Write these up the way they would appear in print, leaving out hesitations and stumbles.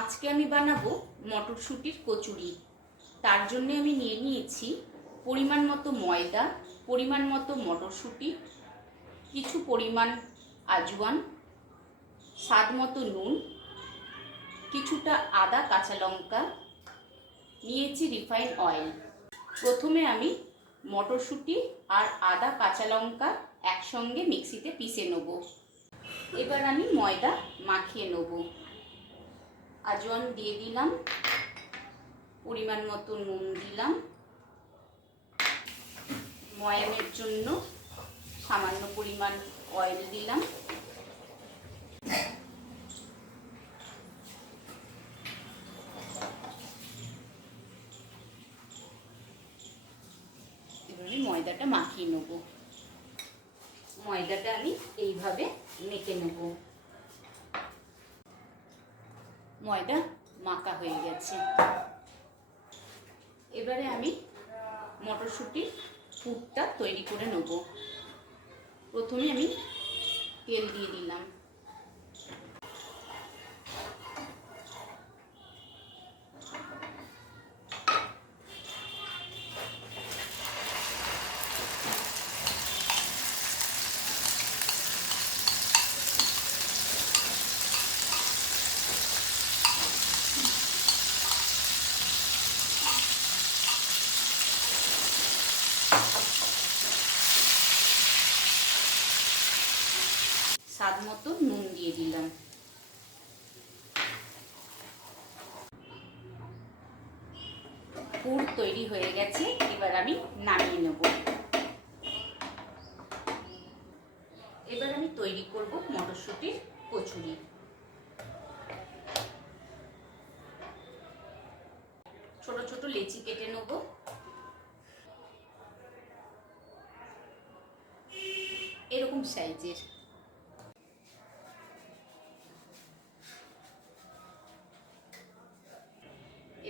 আজকে আমি বানাবো মটরশুঁটির কচুরি। তার জন্য আমি নিয়ে নিয়েছি পরিমাণ মতো ময়দা, পরিমাণ মতো মটরশুঁটি, কিছু পরিমাণ আজওয়ান, স্বাদ মতো নুন, কিছুটা আদা কাঁচা লঙ্কা, নিয়েছি রিফাইন অয়েল। প্রথমে আমি মটরশুঁটি আর আদা কাঁচা লঙ্কা একসঙ্গে মিক্সিতে পিষে নেব। এবার আমি ময়দা মাখিয়ে নেব। আজওয়ান দিয়ে দিলাম, পরিমাণ মতো নুন দিলাম, ময়ামের জন্য সামান্য পরিমাণ অয়েল দিলাম, এবারে ময়দাটা মাখিয়ে নেব। ময়দাটা আমি এইভাবে মেখে নেব। ময়দা মাখা হয়ে গেছে। এবারে আমি মটরশুঁটির পুরটা তৈরি করে নেব। প্রথমে আমি তেল দিয়ে দিলাম, স্বাদ মতো নুন দিয়ে দিলাম। পুর তৈরি হয়ে গেছে, এবার আমি নামিয়ে নেব। এবার আমি তৈরি করব মটরশুঁটির কচুরি। ছোট ছোট লেচি কেটে নেব। এরকম সাইজের।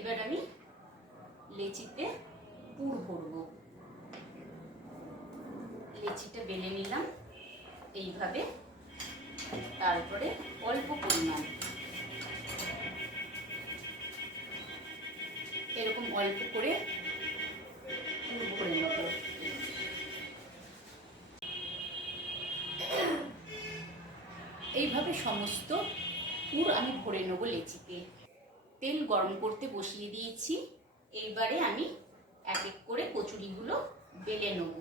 এবার আমি লেচিতে পুর ভরব। লেচিটা বেলে নিলাম এইভাবে, তারপরে অল্প পরিমাণ এরকম অল্প করে পুর ভরে নেব। এইভাবে সমস্ত পুর আমি ভরে নেব লেচিতে। তেল গরম করতে বসিয়ে দিয়েছি। এইবারে আমি এক এক করে কচুরিগুলো বেলে নেব।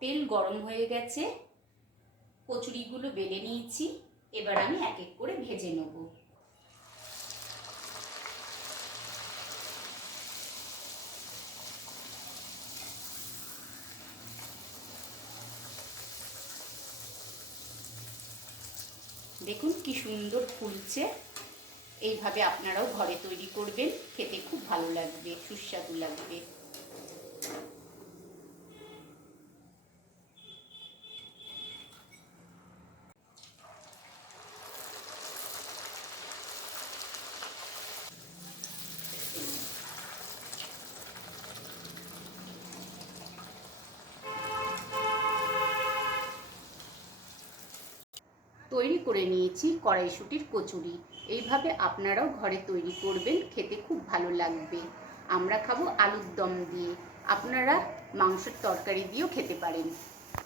তেল গরম হয়ে গেছে, কচুরিগুলো বেলে নিয়েছি। এবার আমি এক এক করে ভেজে নেব। দেখুন কি সুন্দর ফুলছে। এইভাবে আপনারাও ঘরে তৈরি করবেন, খেতে খুব ভালো লাগবে, সুস্বাদু লাগবে। তৈরি করে নিয়েছি কড়াইশুঁটির কচুরি। এইভাবে আপনারাও ঘরে তৈরি করবেন, খেতে খুব ভালো লাগবে। আমরা খাবো আলুর দম দিয়ে, আপনারা মাংসের তরকারি দিয়েও খেতে পারেন।